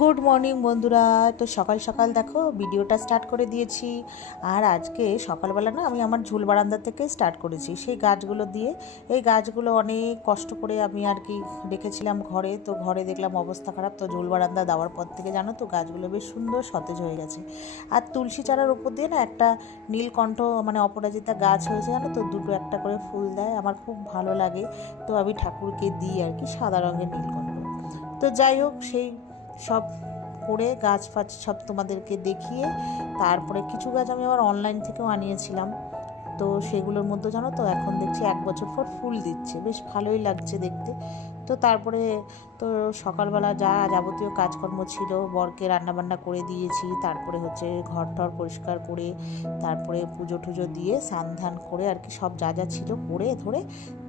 Good morning বন্ধুরা। তো সকাল সকাল দেখো ভিডিওটা স্টার্ট করে দিয়েছি। আর আজকে সকালবেলা না আমি আমার ঝুল বারান্দা থেকে স্টার্ট করেছি সেই গাছগুলো দিয়ে। এই গাছগুলো অনেক কষ্ট করে আমি আর কি রেখেছিলাম ঘরে, তো ঘরে দেখলাম অবস্থা খারাপ, তো ঝুল বারান্দা দেওয়ার পর থেকে জানো তো গাছগুলো বেশ সুন্দর সতেজ হয়ে গেছে। আর তুলসী চারার উপর দিয়ে না একটা নীলকণ্ঠ মানে অপরাজিতা গাছ হয়েছে জানো তো, দুটো একটা করে ফুল দেয়, আমার খুব ভালো লাগে। তো আমি ঠাকুরকে দিই আর কি সাদা রঙের নীলকণ্ঠ। তো যাই হোক, সেই সব করে গাছ ফাছ সব তোমাদেরকে দেখিয়ে তারপরে কিছু গাছ আমি আবার অনলাইন থেকেও আনিয়েছিলাম। তো সেগুলোর মধ্যে জানো তো এখন দেখছি 1 বছর পর ফুল দিচ্ছে, বেশ ভালোই লাগছে দেখতে। তো তারপরে তো সকালবেলা যা যাবতীয় কাজকর্ম ছিল, বরকে রান্নাবান্না করে দিয়েছি, তারপরে হচ্ছে ঘর টর পরিষ্কার করে তারপরে পুজো টুজো দিয়ে স্নান ধান করে আর কি সব যা যা ছিল করে ধরে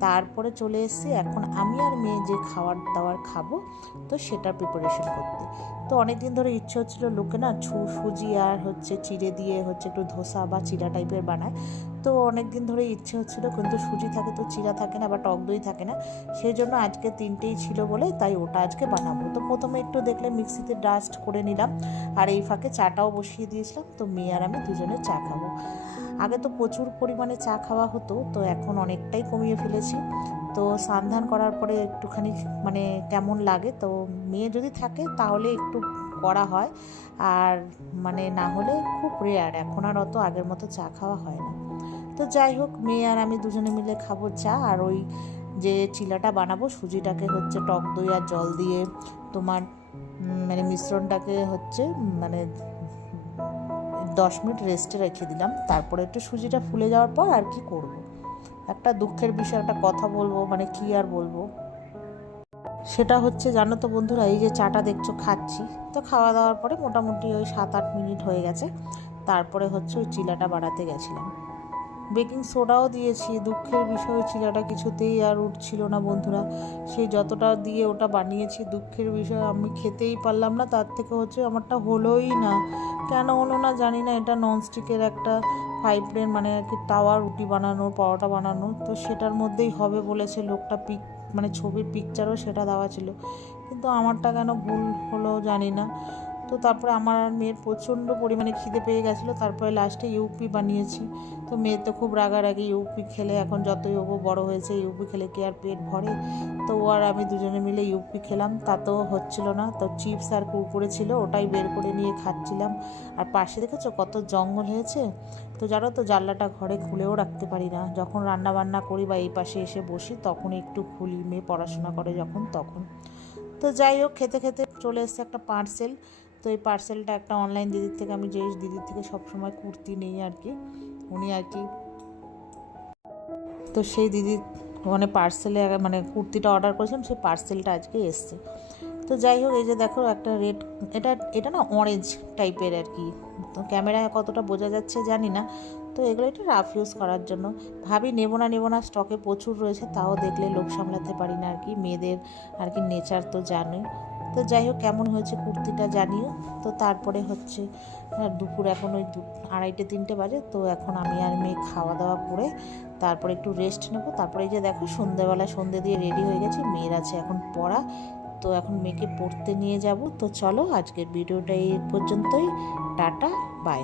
তারপরে চলে এসেছি এখন আমি আর মেয়ে যে খাবার দাবার খাবো, তো সেটার প্রিপারেশন করতে। তো অনেক দিন ধরে ইচ্ছে হচ্ছিলো লোকে না সুজি আর হচ্ছে চিড়ে দিয়ে হচ্ছে একটু ধোসা বা চিড়া টাইপের বানায়। তো অনেক দিন ধরে ইচ্ছে হচ্ছিলো, কিন্তু সুজি থাকে তো চিড়া থাকে না বা টক দই থাকে না, সেই জন্য আজকে তিনটেই ছিল বলে তাই ওটা আজকে বানাবো। তো প্রথমে একটু দেখলে মিক্সিতে ডাস্ট করে নিলাম, আর এই ফাঁকে চাটাও বসিয়ে দিয়েছিলাম। তো মেয়ে আর আমি দুজনে চা খাবো। আগে তো প্রচুর পরিমাণে চা খাওয়া হতো, তো এখন অনেকটাই কমিয়ে ফেলেছি। তো স্নান করার পরে একটুখানি মানে কেমন লাগে, তো মেয়ে যদি থাকে তাহলে একটু করা হয়, আর মানে না হলে খুব রেয়ার, এখন আর অত আগের মতো চা খাওয়া হয় না। তো যাই হোক, মেয়ে আর আমি দুজনে মিলে খাবো চা। আর ওই যে চিলাটা বানাবো, সুজিটাকে হচ্ছে টক দই আর জল দিয়ে তোমার মানে মিশ্রণটাকে হচ্ছে মানে 10 মিনিট রেস্টে রেখে দিলাম, তারপরে একটু সুজিটা ফুলে যাওয়ার পর আর কি করব। একটা দুঃখের বিষয়, একটা কথা বলবো, মানে কি আর বলবো, সেটা হচ্ছে জানো তো বন্ধুরা, এই যে চাটা দেখছো খাচ্ছি, তো খাওয়া দাওয়ার পরে মোটামুটি ওই 7-8 মিনিট হয়ে গেছে, তারপরে হচ্ছে ওই চিলাটা বাড়াতে গেছিলাম। বেকিং সোডাও দিয়েছি, দুঃখের বিষয় চিলাটা কিছুতেই আর উঠছিল না বন্ধুরা। সেই যতটা দিয়ে ওটা বানিয়েছি, দুঃখের বিষয় আমি খেতেই পারলাম না, তার থেকে হচ্ছে আমারটা হলোই না। কেন হলো না জানি না। এটা ননস্টিকের একটা ফাইব্রেন মানে আর কি তাওয়া রুটি বানানোর পরোটা বানানোর, তো সেটার মধ্যেই হবে বলেছে লোকটা, মানে ছবির পিকচারও সেটা দেওয়া ছিল, কিন্তু আমারটা কেন ভুল হলো জানি না। তো তারপরে আমার আর মেয়ের প্রচণ্ড পরিমাণে খিদে পেয়ে গেছিলো, তারপরে লাস্টে ইউপি বানিয়েছি। তো মেয়ে তো খুব রাগারাগি, ইউপি খেলে এখন যতই হবো বড় হয়েছে, ইউপি খেলে কি আর পেট ভরে। তো ও আর আমি দুজনে মিলে ইউপি খেলাম, তাতেও হচ্ছিল না। তো চিপস আর কুরকুরে ছিল, ওটাই বের করে নিয়ে খাচ্ছিলাম। আর পাশে দেখেছো কত জঙ্গল হয়েছে। তো জানো তো জানলাটা ঘরে খুলেও রাখতে পারি না, যখন রান্না বান্না করি বা এই পাশে এসে বসি তখন একটু খুলি, মেয়ে পড়াশোনা করে যখন তখন। তো যাই হোক, খেতে খেতে চলে এসছে একটা পার্সেল। তো এই পার্সেলটা একটা অনলাইন দিদির থেকে, আমি যে দিদির থেকে সবসময় কুর্তি নেই আর কি, উনি আর কি, তো সেই দিদি মানে পার্সেলে মানে কুর্তিটা অর্ডার করেছিলাম, সেই পার্সেলটা আজকে এসছে। তো যাই হোক, এই যে দেখো একটা রেড, এটা এটা না অরেঞ্জ টাইপের আর কি, তো ক্যামেরায় কতটা বোঝা যাচ্ছে জানি না। তো এগুলো একটু রাফ ইউজ করার জন্য ভাবি নেবো না, স্টকে প্রচুর রয়েছে, তাও দেখলে লোভ সামলাতে পারি না আর কি, মেয়েদের আর কি নেচার তো জানোই। তো যাই হোক, কেমন হয়েছে কুর্তিটা জানিও। তো তারপরে হচ্ছে দুপুর এখন ওই 2:30-3টে বাজে, তো এখন আমি আর মেয়ে খাওয়া দাওয়া করে তারপরে একটু রেস্ট নেবো। তারপরে এই যে দেখো সন্ধ্যেবেলা সন্ধ্যে দিয়ে রেডি হয়ে গেছি, মেয়ের আছে এখন পড়া, তো এখন মেয়েকে পড়তে নিয়ে যাব। তো চলো আজকের ভিডিওটা এই পর্যন্তই, টাটা বাই।